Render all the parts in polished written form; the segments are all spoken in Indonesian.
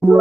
Halo,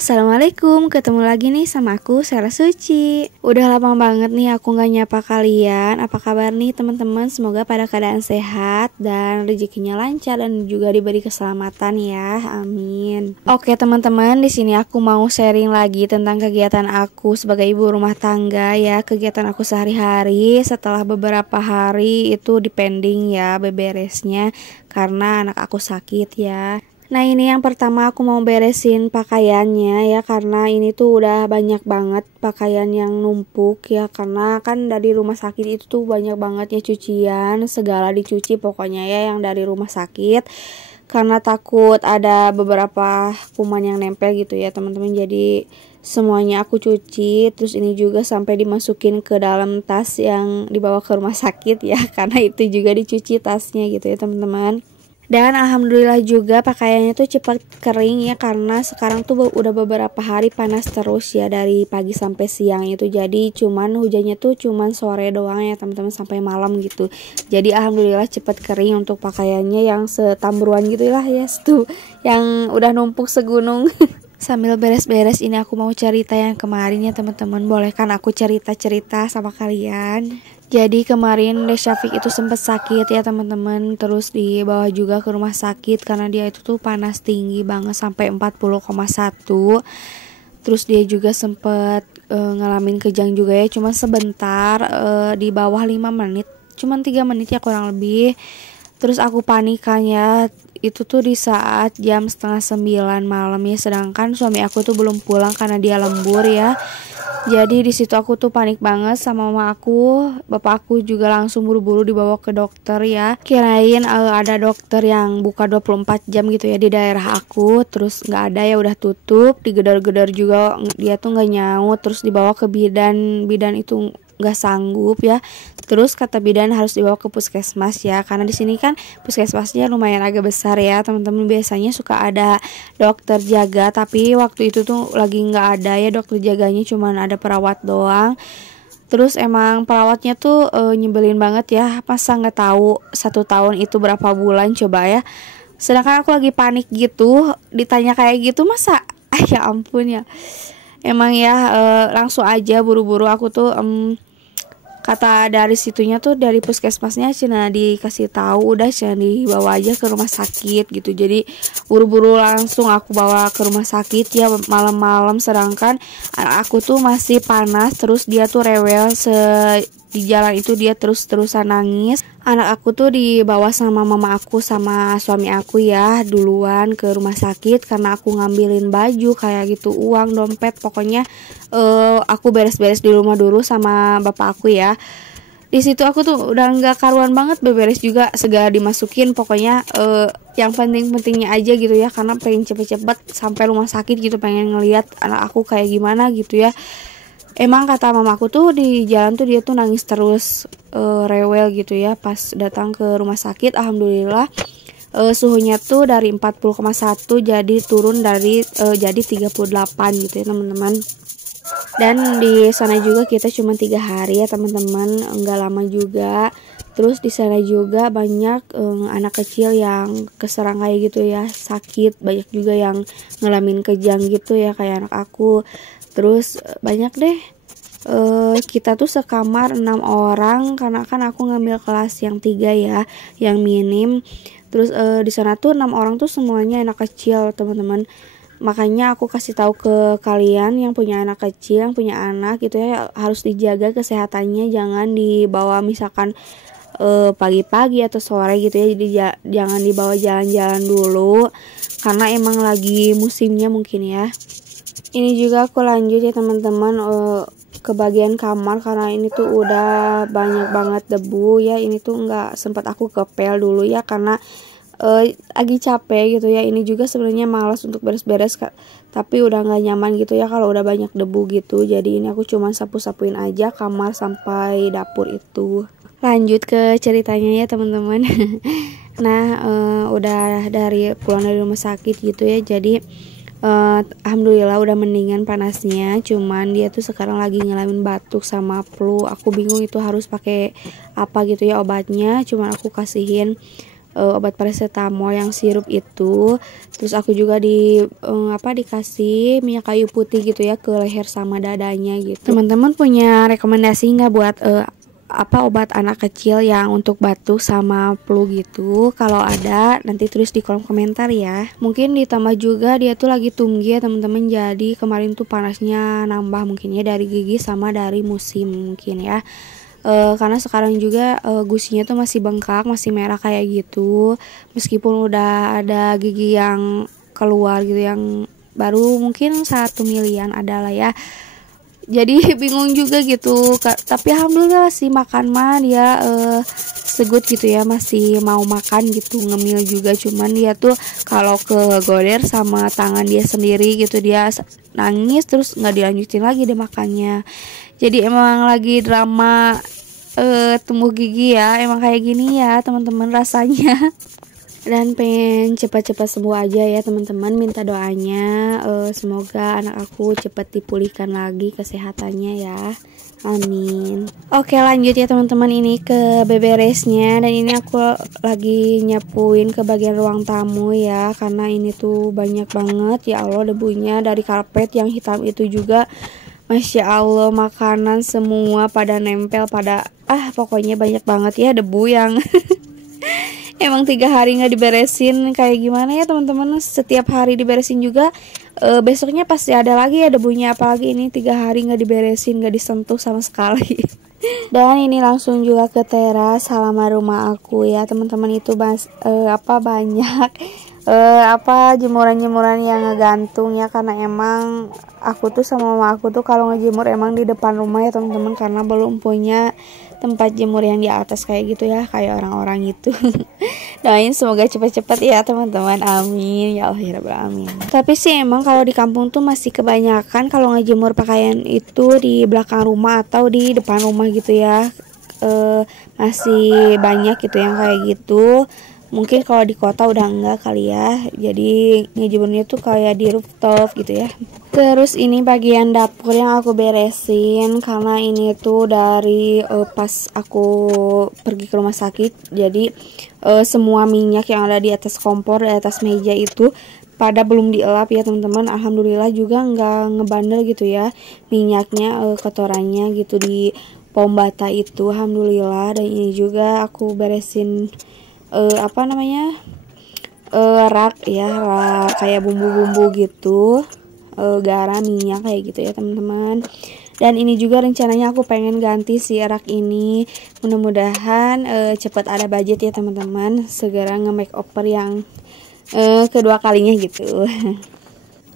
assalamualaikum. Ketemu lagi nih sama aku, Sela Suci. Udah lama banget nih aku gak nyapa kalian. Apa kabar nih teman-teman? Semoga pada keadaan sehat dan rezekinya lancar dan juga diberi keselamatan ya. Amin. Oke teman-teman, di sini aku mau sharing lagi tentang kegiatan aku sebagai ibu rumah tangga ya. Kegiatan aku sehari-hari setelah beberapa hari itu dipending ya beberesnya karena anak aku sakit ya. Nah ini yang pertama aku mau beresin pakaiannya ya, karena ini tuh udah banyak banget pakaian yang numpuk ya, karena kan dari rumah sakit itu tuh banyak banget ya cucian, segala dicuci pokoknya ya yang dari rumah sakit, karena takut ada beberapa kuman yang nempel gitu ya teman-teman. Jadi semuanya aku cuci, terus ini juga sampai dimasukin ke dalam tas yang dibawa ke rumah sakit ya, karena itu juga dicuci tasnya gitu ya teman-teman. Dan alhamdulillah juga pakaiannya tuh cepat kering ya, karena sekarang tuh udah beberapa hari panas terus ya dari pagi sampai siang itu. Jadi cuman hujannya tuh cuman sore doang ya teman-teman, sampai malam gitu. Jadi alhamdulillah cepat kering untuk pakaiannya yang setambruan gitu lah ya, tuh yang udah numpuk segunung. Sambil beres-beres ini aku mau cerita yang kemarin ya teman-teman. Boleh kan aku cerita-cerita sama kalian? Jadi kemarin Desyafiq itu sempat sakit ya teman-teman, terus dibawa juga ke rumah sakit karena dia itu tuh panas tinggi banget sampai 40,1. Terus dia juga sempat ngalamin kejang juga ya, cuman sebentar, di bawah 5 menit, cuman 3 menit ya kurang lebih. Terus aku panikannya itu tuh di saat jam setengah 9 malam ya, sedangkan suami aku tuh belum pulang karena dia lembur ya. Jadi di situ aku tuh panik banget sama mama aku. Bapak aku juga langsung buru-buru dibawa ke dokter ya. Kirain ada dokter yang buka 24 jam gitu ya di daerah aku. Terus nggak ada ya, udah tutup. Digedor-gedor juga dia tuh nggak nyaut. Terus dibawa ke bidan. Bidan itu nggak sanggup ya. Terus kata bidan harus dibawa ke puskesmas ya, karena di sini kan puskesmasnya lumayan agak besar ya teman-teman. Biasanya suka ada dokter jaga, tapi waktu itu tuh lagi nggak ada ya dokter jaganya, cuman ada perawat doang. Terus emang perawatnya tuh nyebelin banget ya, masa nggak tahu 1 tahun itu berapa bulan coba ya. Sedangkan aku lagi panik gitu, ditanya kayak gitu masa ya ampun ya. Emang ya langsung aja buru-buru aku tuh kata dari situnya tuh, dari puskesmasnya cina dikasih tahu udah cina dibawa aja ke rumah sakit gitu. Jadi buru-buru langsung aku bawa ke rumah sakit ya malam-malam, sedangkan anak aku tuh masih panas, terus dia tuh rewel di jalan itu dia terus-terusan nangis. Anak aku tuh dibawa sama mama aku sama suami aku ya duluan ke rumah sakit karena aku ngambilin baju kayak gitu, uang, dompet, pokoknya aku beres-beres di rumah dulu sama bapak aku ya. Di situ aku tuh udah nggak karuan banget, beberes juga segala dimasukin, pokoknya yang penting-pentingnya aja gitu ya, karena pengen cepet-cepet sampai rumah sakit gitu, pengen ngeliat anak aku kayak gimana gitu ya. Emang kata mamaku tuh di jalan tuh dia tuh nangis terus, rewel gitu ya. Pas datang ke rumah sakit alhamdulillah suhunya tuh dari 40,1 jadi turun dari jadi 38 gitu ya teman-teman. Dan di sana juga kita cuma 3 hari ya teman-teman, enggak lama juga. Terus di sana juga banyak anak kecil yang keserang kayak gitu ya, sakit. Banyak juga yang ngalamin kejang gitu ya kayak anak aku. Terus banyak deh, kita tuh sekamar 6 orang karena kan aku ngambil kelas yang 3 ya, yang minim. Terus di sana tuh 6 orang tuh semuanya anak kecil teman-teman. Makanya aku kasih tahu ke kalian yang punya anak kecil, yang punya anak gitu ya, harus dijaga kesehatannya, jangan dibawa misalkan pagi-pagi atau sore gitu ya. Jadi jangan dibawa jalan-jalan dulu karena emang lagi musimnya mungkin ya. Ini juga aku lanjut ya teman-teman ke bagian kamar karena ini tuh udah banyak banget debu ya. Ini tuh nggak sempat aku kepel dulu ya karena lagi capek gitu ya. Ini juga sebenarnya malas untuk beres-beres tapi udah nggak nyaman gitu ya kalau udah banyak debu gitu. Jadi ini aku cuma sapu-sapuin aja kamar sampai dapur itu. Lanjut ke ceritanya ya teman-teman. Nah udah pulang dari rumah sakit gitu ya, jadi Alhamdulillah udah mendingan panasnya, cuman dia tuh sekarang lagi ngalamin batuk sama flu. Aku bingung itu harus pakai apa gitu ya obatnya, cuman aku kasihin obat paracetamol yang sirup itu. Terus aku juga dikasih minyak kayu putih gitu ya ke leher sama dadanya gitu. Teman-teman punya rekomendasi nggak buat obat anak kecil yang untuk batuk sama flu gitu? Kalau ada nanti tulis di kolom komentar ya. Mungkin ditambah juga dia tuh lagi tumgi ya teman-teman, jadi kemarin tuh panasnya nambah mungkin ya dari gigi sama dari musim mungkin ya. Karena sekarang juga gusinya tuh masih bengkak, masih merah kayak gitu, meskipun udah ada gigi yang keluar gitu, yang baru mungkin 1 milian adalah ya. Jadi bingung juga gitu tapi alhamdulillah sih makan mah dia segut gitu ya, masih mau makan gitu, ngemil juga. Cuman dia tuh kalau kegoder sama tangan dia sendiri gitu, dia nangis terus nggak dilanjutin lagi deh makannya. Jadi emang lagi drama tumbuh gigi ya, emang kayak gini ya teman-teman rasanya. Dan pengen cepat-cepat sembuh aja ya teman-teman, minta doanya semoga anak aku cepat dipulihkan lagi kesehatannya ya, amin. Oke lanjut ya teman-teman, ini ke beberesnya. Dan ini aku lagi nyapuin ke bagian ruang tamu ya, karena ini tuh banyak banget ya Allah debunya dari karpet yang hitam itu juga. Masya Allah, makanan semua pada nempel pada pokoknya banyak banget ya debu yang emang 3 hari nggak diberesin. Kayak gimana ya teman-teman, setiap hari diberesin juga besoknya pasti ada lagi ya debunya, apalagi ini 3 hari nggak diberesin, nggak disentuh sama sekali. Dan ini langsung juga ke teras halaman rumah aku ya teman-teman, itu banyak jemuran-jemuran yang ngegantung ya, karena emang aku tuh sama mama aku tuh kalau ngejemur emang di depan rumah ya teman-teman, karena belum punya tempat jemur yang di atas kayak gitu ya, kayak orang-orang itu. Doain semoga cepat-cepat ya teman-teman, amin ya Allah ya rabbal alamin. Tapi sih emang kalau di kampung tuh masih kebanyakan kalau ngejemur pakaian itu di belakang rumah atau di depan rumah gitu ya, masih banyak gitu yang kayak gitu. Mungkin kalau di kota udah enggak kali ya, jadi ngejemurnya tuh kayak di rooftop gitu ya. Terus ini bagian dapur yang aku beresin, karena ini tuh dari pas aku pergi ke rumah sakit. Jadi semua minyak yang ada di atas kompor, di atas meja itu pada belum dielap ya teman-teman. Alhamdulillah juga nggak ngebandel gitu ya minyaknya, kotorannya gitu di pom bata itu, alhamdulillah. Dan ini juga aku beresin rak ya, rak kayak bumbu-bumbu gitu, garam, minyak kayak gitu ya teman-teman. Dan ini juga rencananya aku pengen ganti si rak ini, mudah-mudahan cepat ada budget ya teman-teman, segera nge-makeover yang kedua kalinya gitu.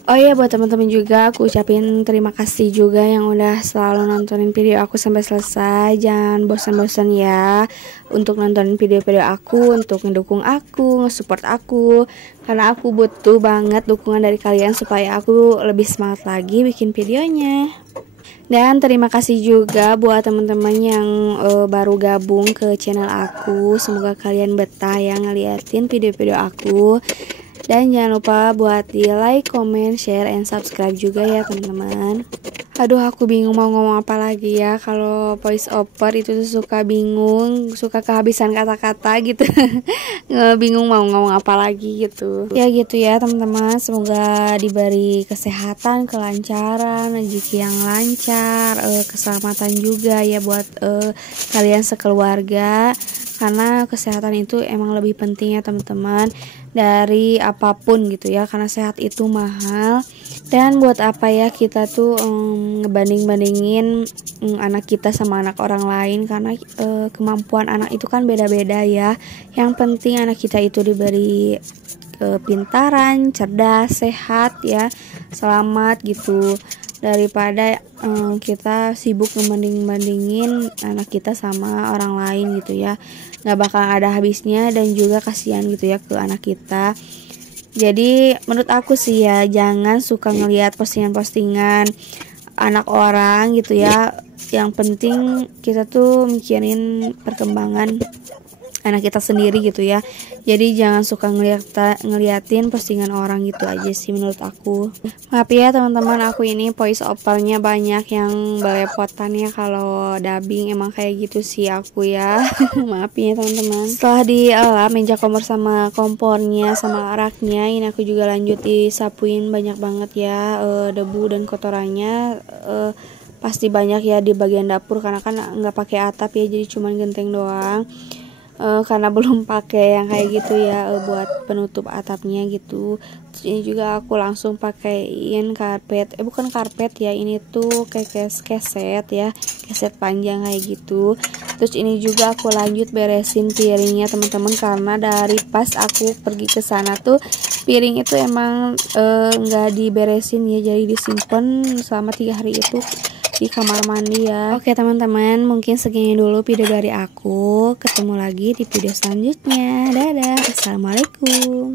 Oh iya, buat teman-teman juga aku ucapin terima kasih juga yang udah selalu nontonin video aku sampai selesai. Jangan bosan-bosan ya untuk nontonin video-video aku, untuk ngedukung aku, nge-support aku, karena aku butuh banget dukungan dari kalian supaya aku lebih semangat lagi bikin videonya. Dan terima kasih juga buat teman-teman yang baru gabung ke channel aku. Semoga kalian betah ya ngeliatin video-video aku. Dan jangan lupa buat di like, comment, share, and subscribe juga ya teman-teman. Aduh, aku bingung mau ngomong apa lagi ya. Kalau voice over itu tuh suka bingung, suka kehabisan kata-kata gitu. Bingung mau ngomong apa lagi gitu. Ya gitu ya teman-teman, semoga diberi kesehatan, kelancaran, rezeki yang lancar, keselamatan juga ya buat kalian sekeluarga. Karena kesehatan itu emang lebih penting ya teman-teman dari apapun gitu ya, karena sehat itu mahal. Dan buat apa ya kita tuh ngebanding-bandingin anak kita sama anak orang lain, karena kemampuan anak itu kan beda-beda ya. Yang penting anak kita itu diberi kepintaran, cerdas, sehat ya, selamat gitu, daripada kita sibuk ngebanding-bandingin anak kita sama orang lain gitu ya, nggak bakal ada habisnya dan juga kasihan gitu ya ke anak kita. Jadi menurut aku sih ya, jangan suka ngelihat postingan-postingan anak orang gitu ya. Yang penting kita tuh mikirin perkembangan anak kita sendiri gitu ya. Jadi jangan suka ngeliatin postingan orang gitu aja sih menurut aku. Maaf ya teman-teman, aku ini voice overnya banyak yang belepotan ya kalau dubbing, emang kayak gitu sih aku ya. Maaf ya teman-teman. Setelah dielap meja kompor sama kompornya sama raknya, ini aku juga lanjut disapuin banyak banget ya debu dan kotorannya. Pasti banyak ya di bagian dapur karena kan nggak pakai atap ya, jadi cuman genteng doang. Karena belum pakai yang kayak gitu ya buat penutup atapnya gitu. Terus ini juga aku langsung pakaiin karpet, bukan karpet ya, ini tuh kayak keset ya, keset panjang kayak gitu. Terus ini juga aku lanjut beresin piringnya teman-teman, karena dari pas aku pergi ke sana tuh piring itu emang nggak diberesin ya, jadi disimpan selama 3 hari itu di kamar mandi ya. Oke teman-teman, mungkin segini dulu video dari aku. Ketemu lagi di video selanjutnya. Dadah, assalamualaikum.